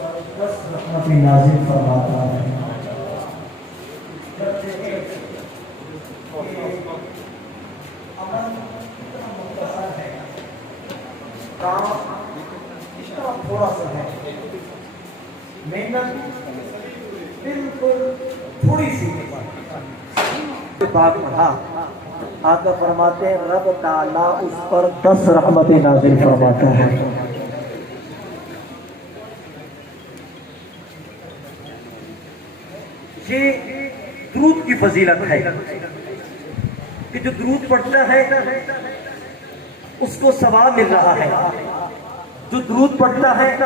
رحمت نازل فرماتا ہے۔ عمل اتنا مختصر ہے، کام اتنا تھوڑا سا ہے، محنت بالکل تھوڑی سی بات پڑھا، آقا فرماتے ہیں رب تعالیٰ اس پر 10 رحمت نازل فرماتا ہے۔ یہ درود کی فضیلت ہے کہ جو درود پڑھتا ہے اس کو ثواب مل رہا ہے، جو درود پڑھتا ہے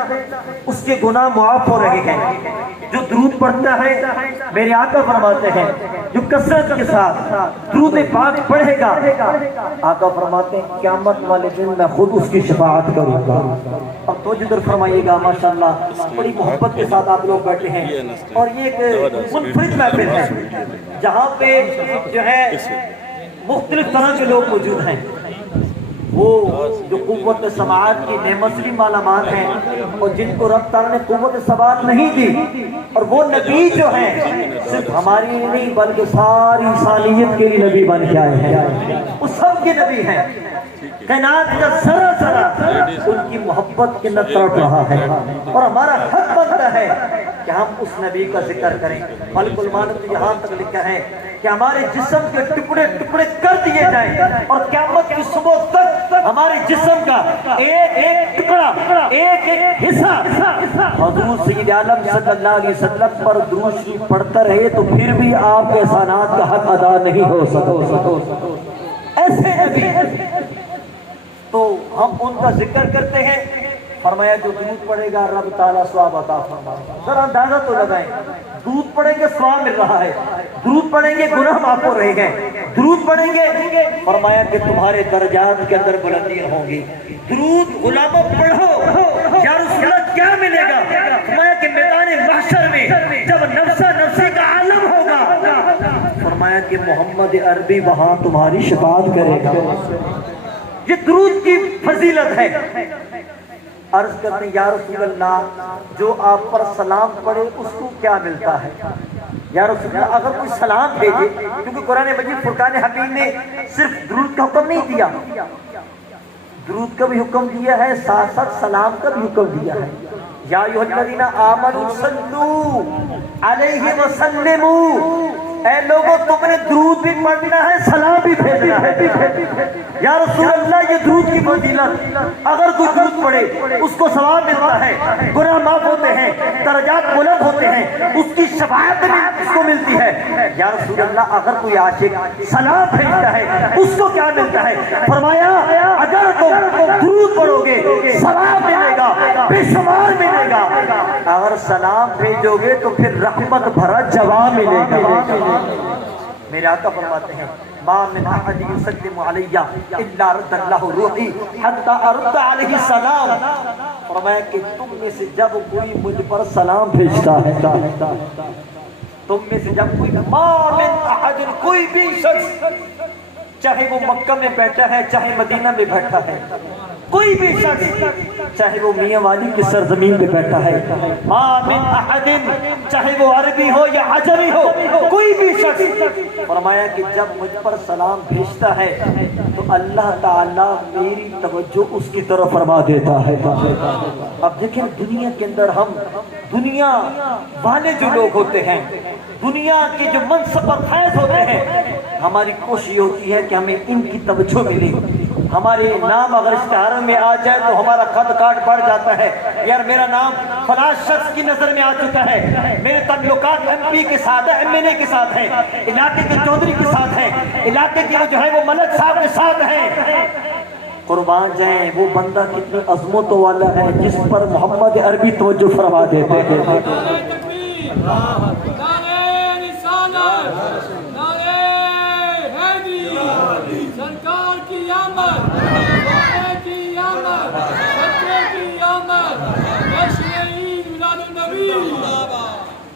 اس کے گناہ معاف ہو رہے ہیں، جو درود پڑھتا ہے میرے آقا فرماتے ہیں جو کثرت کے ساتھ درود پاک پڑھے گا، آقا فرماتے ہیں قیامت والے دن میں خود اس کی شفاعت کروں گا۔ اب تو جدر فرمائیے گا ماشاءاللہ بڑی محبت کے ساتھ آپ لوگ بیٹھے ہیں، اور یہ ایک منفرد محفل ہے جہاں پہ جو ہے مختلف طرح کے لوگ موجود ہیں، وہ جو قوت سماعت کی نعمت سے مالا مال ہیں اور جن کو رب تعالیٰ نے قوت سماعت نہیں دی، اور وہ نبی جو ہیں صرف ہماری نہیں بلکہ ساری انسانیت کے لیے نبی بن کے آئے ہیں، وہ سب کے نبی ہیں، کائنات کا ذرہ ذرہ ان کی محبت کے اندر تڑپ رہا ہے، اور ہمارا حق بنتا ہے کہ ہم اس نبی کا ذکر کریں۔ ملک المانت یہاں تک لکھا ہے کہ ہمارے جسم کے ٹکڑے ٹکڑے کر دیے جائیں اور قیامت کی صبح تک ہمارے جسم کا ایک ایک ٹکڑا، ایک ایک حصہ حضور سید عالم صلی اللہ علیہ وسلم پر درود شریف پڑھتا رہے تو پھر بھی آپ کے احسانات کا حق ادا نہیں ہو سکتا۔ ایسے نبی تو ہم ان کا ذکر کرتے ہیں، فرمایا جو درود پڑھے گا رب تعالیٰ ثواب عطا فرمائے گا۔ ذرا اندازہ تو لگائیں، درود پڑھیں گے ثواب مل رہا ہے، درود پڑھیں گے گناہ معاف ہو رہے ہیں، درود پڑھیں گے فرمایا کہ تمہارے درجات کے اندر بلندیاں ہوں گی۔ درود غلاموں پڑھو، یا رسول اللہ کیا ملے گا؟ فرمایا کہ میدان محشر میں جب نفسہ نفسی کا عالم ہوگا، فرمایا کہ محمد عربی وہاں تمہاری شفاعت کرے گا۔ یہ درود کی فضیلت ہے۔ عرض کرتے ہیں یا رسول اللہ جو آپ پر سلام پڑھے اس کو کیا ملتا ہے؟ یا رسول اللہ اگر کوئی سلام بھیجے، کیونکہ قرآن مجید فرقان حمید نے صرف درود کا حکم نہیں دیا، درود کا بھی حکم دیا ہے، ساتھ ساتھ سلام کا بھی حکم دیا ہے۔ یا ایھا الذین آمنوا صلوا علیہ وسلموا، اے لوگوں تم نے درود بھی پڑھنا ہے، سلام بھی بھیجنا ہے۔ یا رسول اللہ یہ درود کی فضیلت، اگر کوئی درود پڑھے اس کو ثواب ملتا ہے، گناہ معاف ہوتے ہیں، درجات بلند ہوتے ہیں، اس کی شفاعت بھی اس کو ملتی ہے۔ یا رسول اللہ اگر کوئی عاشق سلام بھیجتا ہے اس کو کیا ملتا ہے؟ فرمایا اگر تم درود پڑھو گے ثواب ملے گا، بے شمار ملے گا، اگر سلام بھیجو گے تو پھر رحمت بھرا جواب ملے گا۔ میرے آقا فرماتے ہیں ما من احد یسلم علی الا رد اللہ روحی حتی ارد علیہ السلام، فرمایا کہ تم میں سے جب کوئی مجھ پر سلام بھیجتا ہے، تم میں سے جب کوئی ما من احد کوئی بھی شخص، چاہے وہ مکہ میں بیٹھا ہے چاہے مدینہ میں بیٹھا ہے، کوئی بھی شخص چاہے وہ میاں والی کی سرزمین پہ بیٹھا ہے، ما من احد چاہے وہ عربی ہو یا عجمی ہو، کوئی بھی شخص، فرمایا کہ جب مجھ پر سلام بھیجتا ہے تو اللہ تعالیٰ میری توجہ اس کی طرف فرما دیتا ہے۔ اب دیکھیں دنیا کے اندر ہم دنیا والے جو لوگ ہوتے ہیں، دنیا کے جو منصب پر فیض ہوتے ہیں، ہماری کوشش ہوتی ہے کہ ہمیں ان کی توجہ ملے، ہمارے نام اگر اشتہار میں آ جائے تو ہمارا خط کاٹ بڑھ جاتا ہے، یار میرا نام فلاں شخص کی نظر میں آ چکا ہے، میرے تعلقات ایم پی کے ساتھ ہیں، ایم این اے کے ساتھ ہیں، علاقے کے چودھری کے ساتھ ہیں، علاقے کے جو ہے وہ ملک صاحب کے ساتھ ہیں۔ قربان جائیں وہ بندہ کتنی عظمت والا ہے جس پر محمد عربی توجہ فرما دیتے ہیں۔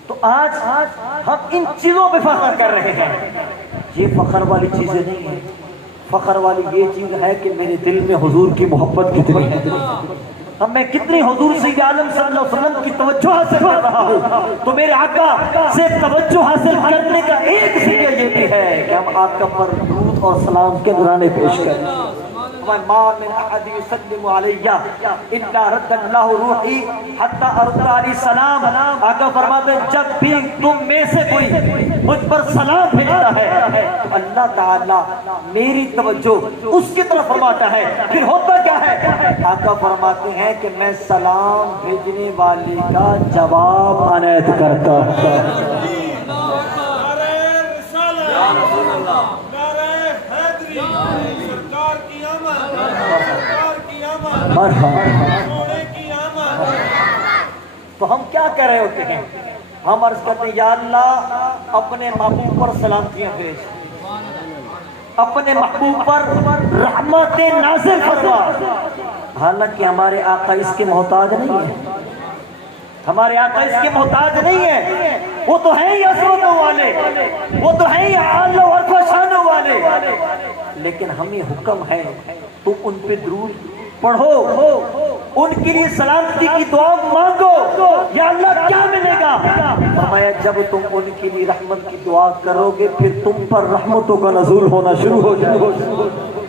تو آج ہم ان چیزوں پہ فخر کر رہے ہیں، یہ فخر والی چیزیں نہیں ہیں، فخر والی یہ چیز ہے کہ میرے دل میں حضور کی محبت کتنی ہے۔ اب میں کتنی حضور سید عالم صلی اللہ علیہ وسلم کی توجہ حاصل کر رہا ہوں، تو میرے آقا سے توجہ حاصل کرنے کا ایک ذریعہ یہ بھی ہے کہ ہم آقا پر درود اور سلام کے نذرانے پیش کریں۔ ما من احد يسلم علي الا رد الله روحي حتى ارد عليه السلام۔ آقا فرماتے ہیں جب بھی تم میں سے کوئی مجھ پر سلام بھیجتا ہے تو اللہ تعالیٰ میری توجہ اس کی طرف فرماتا ہے۔ پھر ہوتا کیا ہے؟ آقا فرماتے ہیں کہ میں سلام بھیجنے والے کا جواب عنایت کرتا ہوں۔ تو ہم کیا کہہ رہے ہوتے ہیں؟ ہم عرض کرتے ہیں یا اللہ اپنے محبوب پر سلامتیاں بھیج، اپنے محبوب پر رحمت نازل فرما۔ حالانکہ ہمارے آقا اس کے محتاج نہیں ہے، ہمارے آقا اس کے محتاج نہیں ہے، وہ تو ہیں ہی عظمتوں والے، وہ تو ہیں ہی اعلی و ارفع شانوں والے، لیکن ہمیں حکم ہے تم ان پہ درود پڑھو، ان کے لیے سلامتی کی دعا مانگو۔ یا اللہ کیا ملے گا؟ فرمایا جب تم ان کے لیے رحمت کی دعا کرو گے پھر تم پر رحمتوں کا نزول ہونا شروع ہو جائے گا۔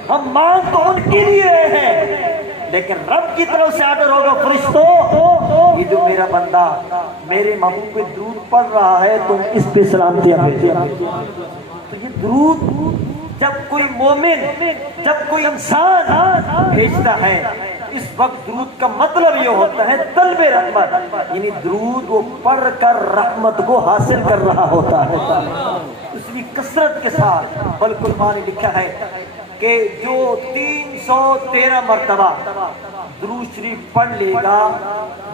ہم مانگ تو ان کے لیے رہے ہیں لیکن رب کی طرف سے آڈر ہوگا فرشتوں یہ جو میرا بندہ میرے محبوب پہ درود پڑھ رہا ہے تم اس پہ سلامتیاں بھیجو۔ تو یہ درود جب کوئی مومن، جب کوئی انسان بھیجتا ہے اس وقت درود کا مطلب یہ ہوتا ہے طلب رحمت، یعنی درود وہ پڑھ کر رحمت کو حاصل کر رہا ہوتا ہے۔ اس لیے کثرت کے ساتھ بلکہ علماء نے لکھا ہے کہ جو 313 مرتبہ درود شریف پڑھ لے گا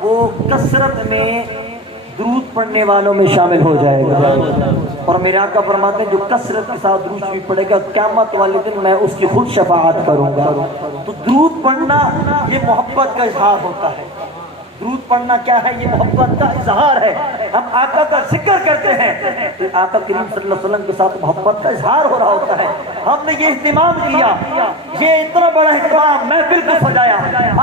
وہ کثرت میں درود پڑھنے والوں میں شامل ہو جائے گا۔ اور میرے آقا فرماتے ہیں جو کثرت کے ساتھ درود شریف پڑھے گا قیامت والے دن میں اس کی خود شفاعت کروں گا۔ تو درود پڑھنا یہ محبت کا اظہار ہوتا ہے۔ درود پڑھنا کیا ہے؟ یہ محبت کا اظہار ہے۔ ہم آقا کا ذکر کرتے ہیں تو آقا کریم صلی اللہ علیہ وسلم کے ساتھ محبت کا اظہار ہو رہا ہوتا ہے۔ ہم نے یہ اہتمام کیا، یہ اتنا بڑا اہتمام محفل کو سجایا،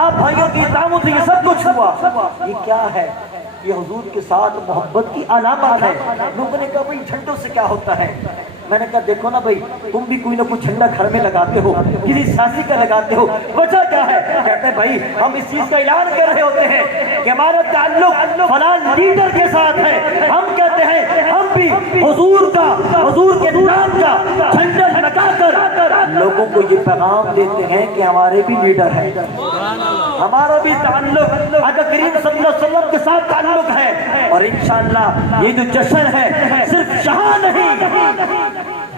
آپ بھائیوں کی دعوت سے یہ سب کچھ ہوا، یہ کیا ہے؟ یہ حضور کے ساتھ محبت کی علامت ہے۔ لوگوں نے کہا بھائی جھنڈوں سے کیا ہوتا ہے؟ میں نے کہا دیکھو نا بھائی تم بھی کوئی نہ کوئی جھنڈا گھر میں لگاتے ہو، کسی سیاسی کا لگاتے ہو، وجہ کیا ہے؟ کہتے ہیں بھائی ہم اس چیز کا اعلان کر رہے ہوتے ہیں کہ ہمارا تعلق فلاں لیڈر کے ساتھ ہے۔ ہم کہتے ہیں ہم بھی حضور کا، حضور کے نام کا جھنڈا لگا کر لوگوں کو یہ پیغام دیتے ہیں کہ ہمارے بھی لیڈر ہیں، ہمارا بھی تعلق آقا کریم صلی اللہ علیہ وسلم کے ساتھ تعلق ہے۔ اور انشاءاللہ یہ جو جشن ہے صرف یہاں نہیں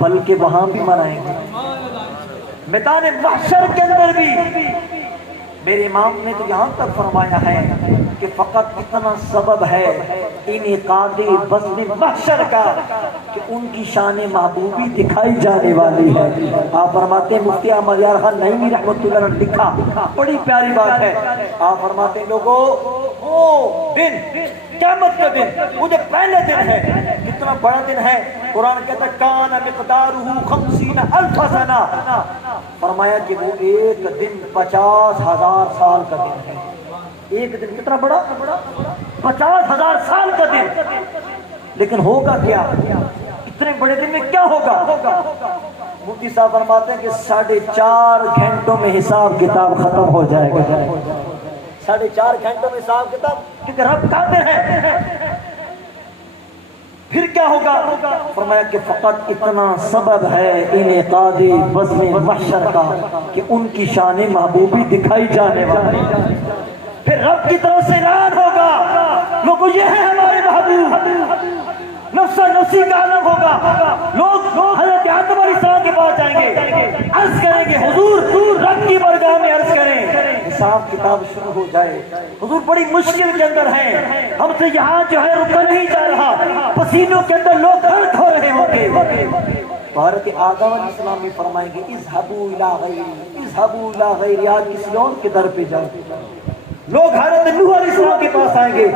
بلکہ وہاں بھی منائیں گے، میدان محشر کے اندر بھی۔ میرے امام نے تو یہاں تک فرمایا ہے کہ فقط اتنا سبب ہے انعقاد بزم محشر کا کہ ان کی شان محبوبی دکھائی جانے والی ہے۔ آپ فرماتے ہیں مفتی احمد یار خان نعیمی رحمۃ اللہ نے لکھا، بڑی پیاری بات ہے۔ آپ فرماتے ہیں لوگوں وہ دن قیامت کا دن، وہ جو پہلے دن ہے کتنا بڑا دن ہے۔ قرآن کہتا ہے کان مقدارہ 50,000 سنہ، فرمایا کہ وہ ایک دن 50,000 سال کا دن ہے۔ ایک دن کتنا بڑا؟ 50,000 سال کا دن۔ لیکن ہوگا کیا؟ اتنے بڑے دن میں کیا ہوگا؟ مفتی صاحب فرماتے ہیں کہ 4.5 گھنٹوں میں حساب کتاب ختم ہو جائے گا۔ 4.5 گھنٹوں میں حساب کتاب، کیونکہ رب قادر ہے۔ پھر کیا ہوگا؟ فرمایا کہ فقط اتنا سبب ہے انعقاد بزم محشر کا کہ ان کی شان محبوبی دکھائی جانے والی۔ پھر رب کی طرف سے اعلان ہوگا لوگوں یہ ہے ہمارے محبوب، نفسا نفسی کا عالم ہوگا۔ لوگ حضرت آدم علیہ السلام کے پاس جائیں گے، عرض کریں گے حضور رب کی بارگاہ میں عرض کریں، حساب کتاب شروع ہو جائے۔ حضور بڑی مشکل کے اندر ہیں، ہم سے یہاں جو ہے رکا نہیں جا رہا، پسینوں کے اندر لوگ غرق ہو رہے ہوں گے۔ حضرت آدم علیہ السلام بھی فرمائیں گے اذهبوا الى غیری، اذهبوا الى غیری، آج کسی اور کے در پہ جاؤ۔ لوگ حضرت نوح علیہ السلام کے پاس آئیں گے،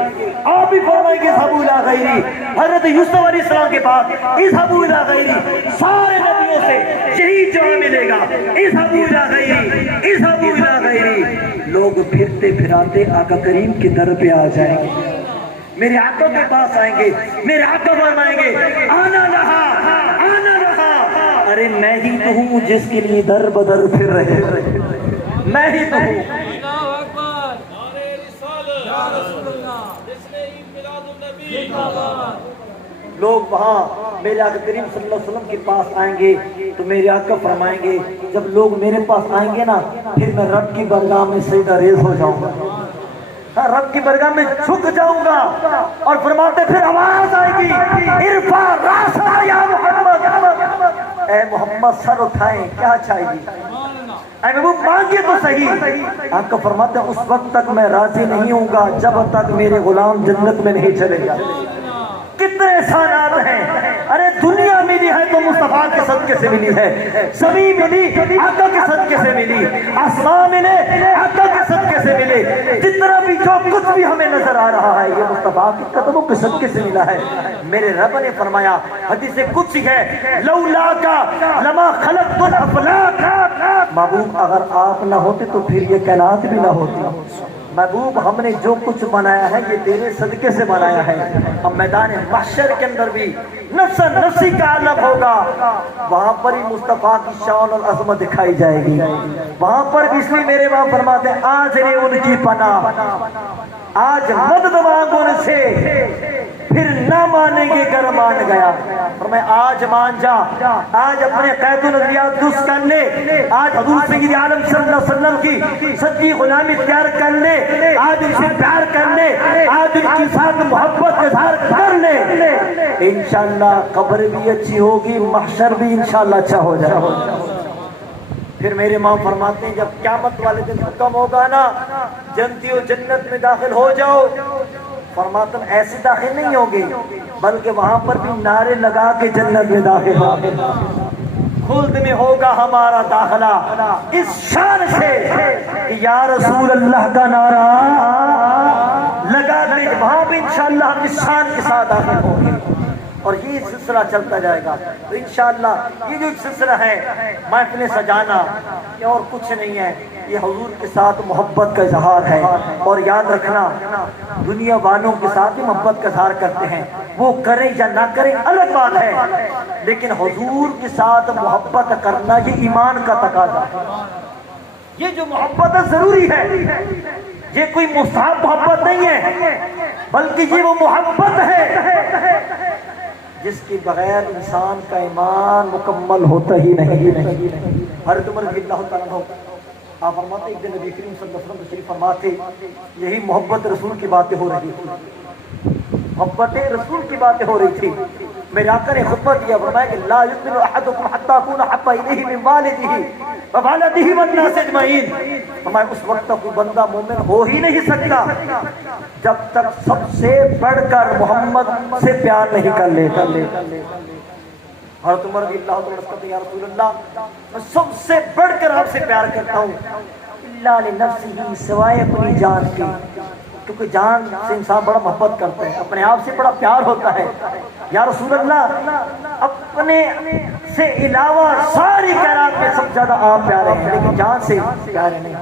آپ بھی فرمائیں گے اذهبوا الى غیری۔ حضرت یوسف علیہ السلام کے پاس اذهبوا الى غیری، سارے نبیوں سے یہی جواب ملے گا اذهبوا الى غیری، اذهبوا الى غیری۔ لوگ پھرتے پھراتے آقا کریم کے در پہ آ جائیں گے، میرے آقا کے پاس آئیں گے، میرے آقا فرمائیں گے آنا رہا آنا رہا، ارے میں ہی تو ہوں جس کے لیے در بدر پھر رہے، میں ہی تو ہوں۔ لوگ وہاں میرے آقا کریم صلی اللہ علیہ وسلم کے پاس آئیں گے تو میرے آقا فرمائیں گے جب لوگ میرے پاس آئیں گے نا پھر میں رب کی بارگاہ میں سجدہ ریز ہو جاؤں گا، ہاں رب کی بارگاہ میں جھک جاؤں گا، اور فرماتے پھر آواز آئے گی ارفع راسا یا محمد، اے محمد سر اٹھائیں، کیا چاہیے اے محبوب مانگے تو صحیح۔ آقا فرماتے ہیں اس وقت تک میں راضی نہیں ہوں گا جب تک میرے غلام جنت میں نہیں چلے گا۔ کتنے احسانات ہیں، ارے دنیا ملی ہے تو مصطفیٰ کے صدقے سے ملی ہے، زمین ملی آقا کے صدقے سے ملی، آسمان ملے آقا کے صدقے سے ملے، جتنا بھی جو کچھ بھی ہمیں نظر آ رہا ہے یہ مصطفیٰ کے قدموں کے صدقے سے ملا ہے۔ میرے رب نے فرمایا حدیث قدسی ہے لولا کا لما خلقت الافلاک، محبوب اگر آپ نہ ہوتے تو پھر یہ کائنات بھی نہ ہوتی، محبوب ہم نے جو کچھ بنایا ہے یہ تیرے صدقے سے بنایا ہے۔ اب میدان محشر کے اندر بھی نفس نفسی کا عالم ہوگا، وہاں پر ہی مصطفیٰ کی شان اور عظمت دکھائی جائے گی، وہاں پر بھی اس لیے میرے باپ فرماتے ہیں آج رے ان کی پناہ، آج مدد مانگو ان سے پھر نہ مانیں گے گر مان گیا، فرمایا آج مان جا، آج اپنے قید و نظریات درست کر لے، آج حضور سید عالم صلی اللہ علیہ وسلم کی سچی غلامی اختیار کر لے، آج ان سے پیار کر لے، آج ان کے ساتھ محبت کا اظہار کر لے، انشاءاللہ قبر بھی اچھی ہوگی، محشر بھی انشاءاللہ اچھا ہو جائے گا۔ پھر میرے ماں فرماتے ہیں جب قیامت والے دن حکم ہوگا نا جنتیوں جنت میں داخل ہو جاؤ، فرماتے ہیں ایسے داخل نہیں ہوگے بلکہ وہاں پر بھی نعرے لگا کے جنت میں داخل ہوگے، خلد میں ہوگا ہمارا داخلہ، اس شان سے کہ یا رسول اللہ کا نعرہ لگا کے وہاں بھی انشاءاللہ ہم اس شان کے ساتھ داخل ہوں گے، اور یہ سلسلہ چلتا جائے گا۔ تو انشاءاللہ یہ جو ایک سلسلہ ہے محفل سجانا یہ اور کچھ نہیں ہے، یہ حضور کے ساتھ محبت کا اظہار ہے، اور یاد رکھنا دنیا والوں کے ساتھ بھی محبت کا اظہار کرتے ہیں، وہ کریں یا نہ کریں الگ بات ہے، لیکن حضور کے ساتھ محبت کرنا یہ ایمان کا تقاضا ہے، یہ جو محبت ضروری ہے، یہ کوئی مستحب محبت نہیں ہے بلکہ یہ وہ محبت ہے جس کے بغیر انسان کا ایمان مکمل ہوتا ہی نہیں۔ حضرت عمر رضی اللہ تعالیٰ عنہ آپ فرماتے ایک دن نبی کریم صلی اللہ علیہ وسلم تشریف فرماتے، یہی محبت رسول کی باتیں ہو رہی تھی، محبت رسول کی باتیں ہو رہی تھی، میرے آقا نے خطبہ دیا، فرمایا کہ لا یؤمن احدکم حتی اکون احب الیہ من والدہ ووالدہ والناس اجمعین، فرمایا اس وقت تک کوئی بندہ مومن ہو ہی نہیں سکتا جب تک سب سے بڑھ کر محمد سے پیار نہیں کر لیتا۔ حضرت عمر رضی اللہ عنہ کہتے ہیں یا رسول اللہ میں سب سے بڑھ کر آپ سے پیار کرتا ہوں الا لنفسہ، سوائے اپنی جان کی، کیونکہ جان سے انسان بڑا محبت کرتا ہے، اپنے آپ سے بڑا پیار ہوتا ہے۔ یا رسول اللہ اپنے سے علاوہ ساری کائنات میں سب زیادہ آپ پیارے ہیں لیکن جان سے پیارے نہیں۔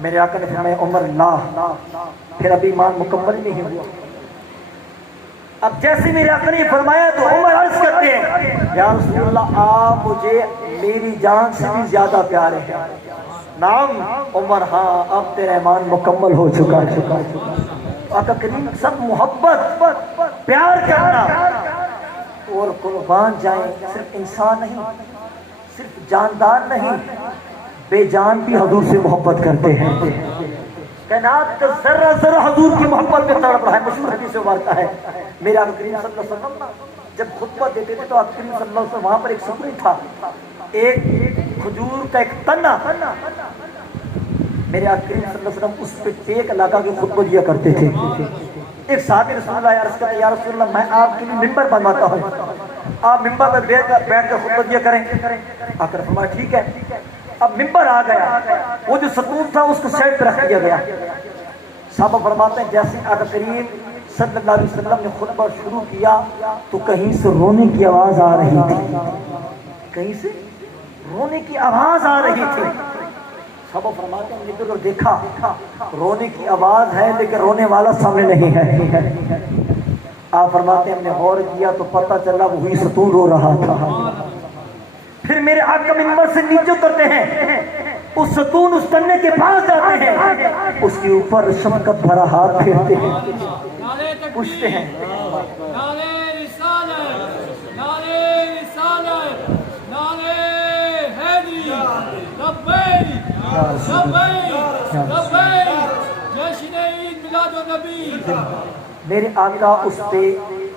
میرے آقا نے فرمایا عمر لا، پھر ابھی ایمان مکمل نہیں ہوا۔ اب جیسے میرے آقا نے فرمایا تو عمر عرض کرتے ہیں یا رسول اللہ آپ مجھے میری جان سے بھی زیادہ پیارے ہیں۔ نعم عمر ہاں اب تیرا ایمان مکمل ہو چکا ہے۔ آقا کریم سب محبت پیار کرنا اور قربان جائیں، صرف انسان نہیں، صرف جاندار نہیں، بے جان بھی حضور سے محبت کرتے ہیں، کائنات کا ذرہ ذرہ حضور کی محبت میں تڑپ رہا ہے۔ مشہور حدیث سے واقعہ ہے، میرے آقا کریم صلی اللہ علیہ وسلم جب خطبہ دیتے تھے تو آقا کریم صلی اللہ علیہ وسلم وہاں پر ایک سپری تھا، ایک کھجور کا ایک تنا، میرے آقا کریم صلی اللہ علیہ وسلم اس پہ ٹیک لگا کے خطبہ دیا کرتے تھے۔ ایک صحابی رسول اللہ عرض کرتے یا رسول اللہ میں آپ کے لیے ممبر بنواتا ہوں، آپ ممبر پر بیٹھ کر خطبہ دیا کریں۔ آقا نے فرمایا ٹھیک ہے۔ اب ممبر آ گیا، وہ جو ستون تھا اس کو سائڈ پہ رکھ دیا گیا۔ صحابہ فرماتے ہیں جیسے آقا کریم صلی اللہ علیہ وسلم نے خطبہ شروع کیا تو کہیں سے رونے کی آواز آ رہی تھی، کہیں سے رونے کی آواز آ رہی تھی۔ صحابہ فرماتے ہیں ادھر دیکھا، رونے کی آواز ہے لیکن رونے والا سامنے نہیں ہے۔ آپ فرماتے ہیں ہم نے غور کیا تو پتہ چلا وہی ستون رو رہا تھا۔ پھر میرے آقا منبر سے نیچے اترتے ہیں، اس ستون اس تنے کے پاس جاتے ہیں، اس کے اوپر شفقت بھرا ہاتھ پھیرتے ہیں، پوچھتے ہیں میرے آقا اس پہ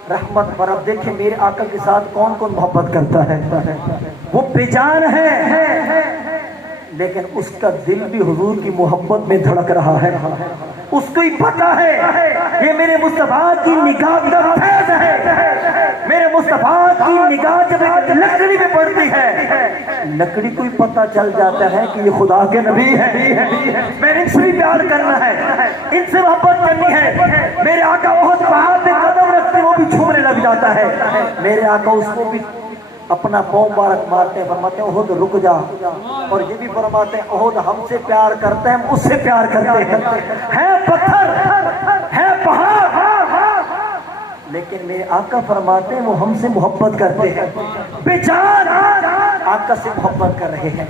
رحمت پر۔ اب دیکھیں میرے آقا کے ساتھ کون کون محبت کرتا ہے، وہ بے جان ہے لیکن اس کا دل بھی حضور کی محبت میں دھڑک رہا ہے۔ اس کو ہی پتا ہے یہ میرے مصطفیٰ کی نگاہ کا فیض ہے، میرے مصطفیٰ کی نگاہ جب ایک لکڑی میں پڑتی ہے، لکڑی کو ہی پتا چل جاتا ہے کہ یہ خدا کے نبی ہے، میں ان سے بھی پیار کرنا ہے، ان سے محبت کرنی ہے۔ میرے آقا بہت پہاڑ پہ قدم رکھتے وہ بھی جھومنے لگ جاتا ہے۔ میرے آقا اس کو بھی اپنا پاؤں مبارک مارتے ہیں، فرماتے ہیں احد رک جا، اور یہ بھی فرماتے ہیں احد ہم سے پیار کرتے ہیں، ہم اس سے پیار کرتے ہیں، ہے پتھر ہے پہاڑ لیکن میرے آقا فرماتے ہیں وہ ہم سے محبت کرتے ہیں، بے جان آقا سے محبت کر رہے ہیں،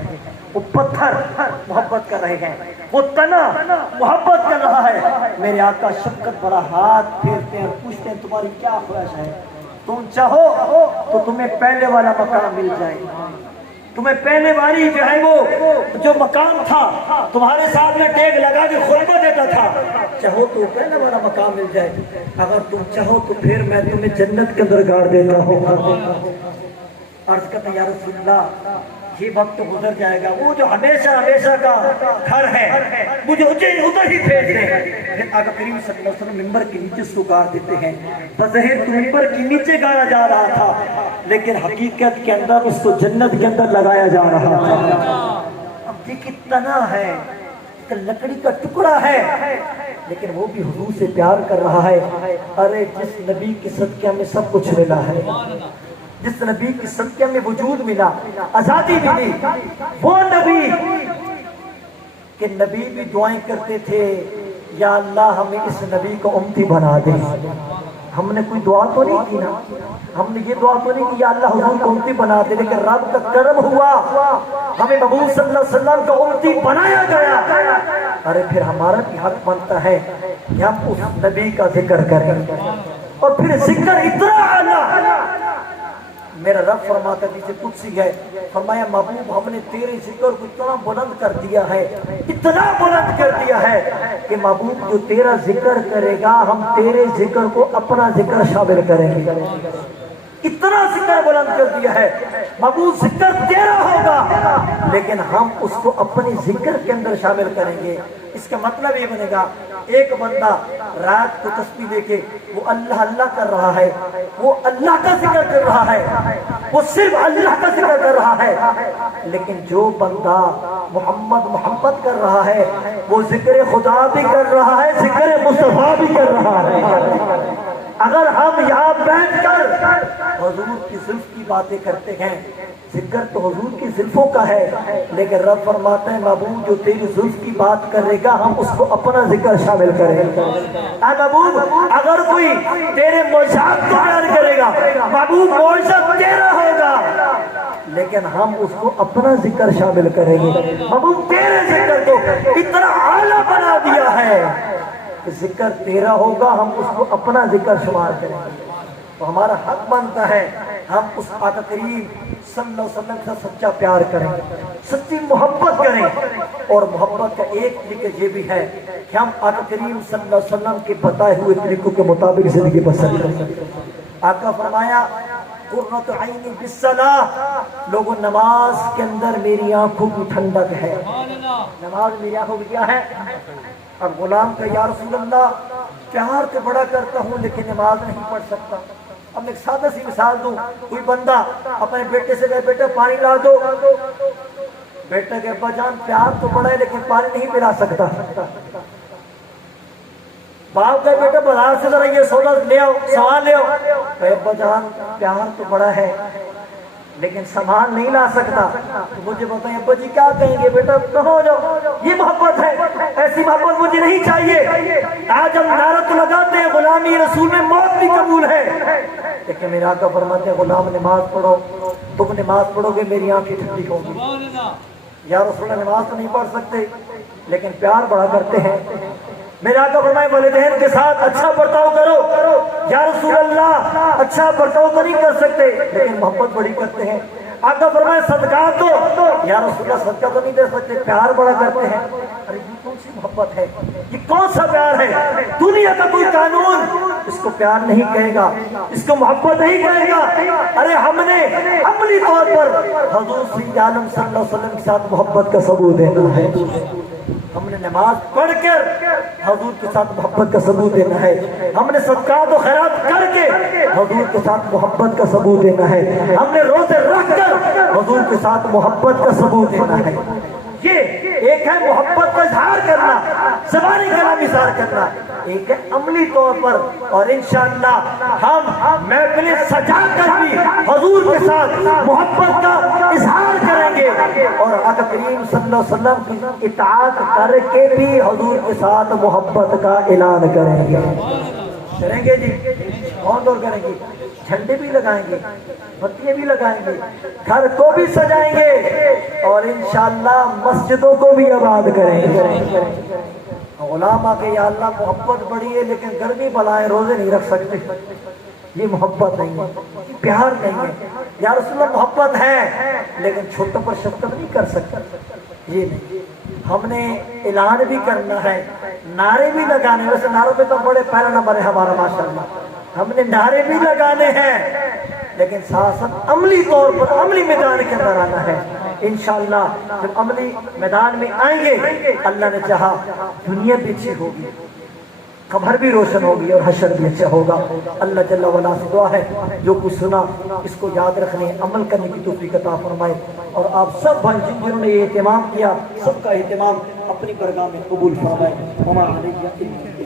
وہ پتھر محبت کر رہے ہیں، وہ تنا محبت کر رہا ہے۔ میرے آقا شفقت بڑا ہاتھ پھیرتے ہیں اور پوچھتے ہیں تمہاری کیا خواہش ہے؟ تم چاہو تو تمہیں پہلے والا مقام مل جائے، تمہیں پہلے والی جو ہے وہ جو مقام تھا تمہارے ساتھ میں ٹیگ لگا کے خطبہ دیتا تھا، چاہو تو پہلے والا مقام مل جائے، اگر تم چاہو تو پھر میں تمہیں جنت کے اندر گاڑ دیتا ہوں۔ عرض کرتا یا رسول اللہ یہ وقت تو گزر جائے گا، وہ جو ہمیشہ ہمیشہ کا گھر ہے مجھے ادھر ہی بھیج دیں۔ پھر آقا کریم صلی اللہ علیہ وسلم ممبر کے نیچے اس کو گاڑ دیتے ہیں، بظاہر تو ممبر کے نیچے گاڑا جا رہا تھا لیکن حقیقت کے اندر اس کو جنت کے اندر لگایا جا رہا تھا۔ اب دیکھیں تنا ہے، ایک لکڑی کا ٹکڑا ہے لیکن وہ بھی حضور سے پیار کر رہا ہے۔ ارے جس نبی کے صدقے میں سب کچھ ملا ہے، جس نبی کی صدقے میں وجود ملا، آزادی ملی، وہ نبی کہ نبی بھی دعائیں کرتے تھے یا اللہ ہمیں اس نبی کو امتی بنا دے۔ ہم نے کوئی دعا تو نہیں کی نا، ہم نے یہ دعا تو نہیں کہ یا اللہ حضور کو امتی بنا دے، لیکن رب کا کرم ہوا ہمیں محبوب صلی اللہ علیہ وسلم کا امتی بنایا گیا۔ ارے پھر ہمارا بھی حق بنتا ہے کہ ہم اس نبی کا ذکر کریں، اور پھر ذکر اتنا اعلیٰ۔ میرا رب فرماتا جسے قدسی ہے، فرمایا محبوب ہم نے تیرے ذکر کو اتنا بلند کر دیا ہے، اتنا بلند کر دیا ہے کہ محبوب جو تیرا ذکر کرے گا ہم تیرے ذکر کو اپنا ذکر شامل کریں گے۔ اتنا ذکر بلند کر دیا ہے، محبوب ذکر تیرا ہوگا لیکن ہم اس کو اپنی ذکر کے اندر شامل کریں گے۔ اس کا مطلب یہ بنے گا ایک بندہ رات کو تسبیح لے کے وہ اللہ اللہ کر رہا ہے، وہ اللہ کا ذکر کر رہا ہے، وہ صرف اللہ کا ذکر کر رہا ہے، لیکن جو بندہ محمد محمد کر رہا ہے وہ ذکر خدا بھی کر رہا ہے، ذکر مصطفیٰ بھی کر رہا ہے۔ اگر ہم یہاں بیٹھ کر حضور کی زلف کی باتیں کرتے ہیں، ذکر تو حضور کی زلفوں کا ہے لیکن رب فرماتا ہے محبوب جو تیری زلف کی بات کرے گا ہم اس کو اپنا ذکر شامل کریں گے۔ محبوب اگر کوئی تیرے معجزات کو بیان کرے گا محبوب معجزہ تیرا ہوگا لیکن ہم اس کو اپنا ذکر شامل کریں گے۔ محبوب تیرے ذکر کو اتنا اعلیٰ بنا دیا ہے کہ ذکر تیرا ہوگا ہم اس کو اپنا ذکر شمار کریں گے۔ تو ہمارا حق بنتا ہے ہم اس آقا کریم صلی اللہ علیہ وسلم سے سچا پیار کریں، سچی محبت کریں، اور محبت کا ایک طریقہ یہ بھی ہے کہ ہم آقا کریم صلی اللہ علیہ وسلم کے بتائے ہوئے طریقوں کے مطابق زندگی بسر کریں۔ آقا فرمایا قرۃ عینی بالصلاۃ، لوگوں نماز کے اندر میری آنکھوں کی ٹھنڈک ہے۔ نماز میری آنکھوں کی کیا ہے؟ اب غلام کا یا رسول اللہ پیار تو بڑا کرتا ہوں لیکن نماز نہیں پڑھ سکتا۔ اب میں ایک سادہ سی مثال دوں، کوئی بندہ اپنے بیٹے سے کہے بیٹا پانی لا دو، بیٹا کہ ابا جان پیار تو بڑا ہے لیکن پانی نہیں پلا سکتا۔ باپ کہے بیٹا بازار سے ذرا یہ سودا لے آؤ، سامان لے آؤ، کہ ابا جان پیار تو بڑا ہے لیکن سامان نہیں لا سکتا، تو مجھے بتائیں ابا جی کیا کہیں گے؟ بیٹا کہو جاؤ، یہ محبت ہے، ایسی محبت مجھے نہیں چاہیے۔ آج ہم نعرہ تو لگاتے ہیں غلامی رسول میں موت بھی قبول ہے، لیکن میرے آقا فرماتے ہیں غلام نماز پڑھو، تم نماز پڑھو گے میری آنکھیں ٹھنڈی ہوں گی۔ یا رسول اللہ نماز تو نہیں پڑھ سکتے لیکن پیار بڑا کرتے ہیں۔ میرے آقا فرمائے والدین کے ساتھ اچھا برتاؤ کرو۔ یا رسول اللہ اچھا برتاؤ تو نہیں کر سکتے لیکن محبت بڑی کرتے ہیں۔ آقا فرمائے صدقات دو، یا رسول اللہ صدقہ تو نہیں دے سکتے، پیار بڑا کرتے ہیں۔ ارے یہ کون سی محبت ہے؟ یہ کون سا پیار ہے؟ دنیا کا کوئی قانون اس کو پیار نہیں کہے گا، اس کو محبت نہیں کہے گا۔ ارے ہم نے عملی طور پر حضور سید عالم صلی اللہ علیہ وسلم کے ساتھ محبت کا ثبوت دینا ہے۔ ہم نے نماز پڑھ کر حضور کے ساتھ محبت کا ثبوت دینا ہے، ہم نے صدقات و خیرات کر کے حضور کے ساتھ محبت کا ثبوت دینا ہے، ہم نے روزے رکھ کر حضور کے ساتھ محبت کا ثبوت دینا ہے۔ یہ ایک ہے محبت کا اظہار کرنا، زبانی کلام اظہار کرنا، ایک ہے عملی طور پر۔ اور انشاءاللہ ہم محفلیں سجا کر بھی حضور کے ساتھ محبت کا اظہار کریں گے، اور آقا کریم صلی اللہ علیہ وسلم کی اطاعت کر کے بھی حضور کے ساتھ محبت کا اعلان کریں گے۔ کریں گے جی، کون دور کریں گے؟ جھنڈے بھی لگائیں گے، بتیاں بھی لگائیں گے، گھر کو بھی سجائیں گے، اور انشاءاللہ مسجدوں کو بھی آباد کریں گے۔ غلام آ کے یا اللہ محبت بڑی ہے لیکن گرمی بلائیں روزے نہیں رکھ سکتے، یہ محبت نہیں ہے، یہ پیار نہیں ہے۔ یا رسول اللہ محبت ہے لیکن چھوٹوں پر شفقت نہیں کر سکتا، یہ نہیں۔ ہم نے اعلان بھی کرنا ہے، نعرے بھی لگانے، ویسے نعروں پہ تو بڑے پہلا نمبر ہے ہمارا ماشاءاللہ، ہم نے نعرے بھی لگانے ہیں لیکن ساتھ ساتھ عملی طور پر عملی میدان کے اندر آنا ہے۔ انشاءاللہ جب عملی میدان میں آئیں گے اللہ نے چاہا دنیا بھی اچھی ہوگی، قبر بھی روشن ہوگی اور حشر بھی اچھا ہوگا۔ اللہ جل وعلا سے دعا ہے جو کچھ سنا اس کو یاد رکھنے عمل کرنے کی توفیق عطا فرمائے، اور آپ سب بھائی جنہوں نے یہ اہتمام کیا سب کا اہتمام اپنی برگاہ میں قبول فرمائے۔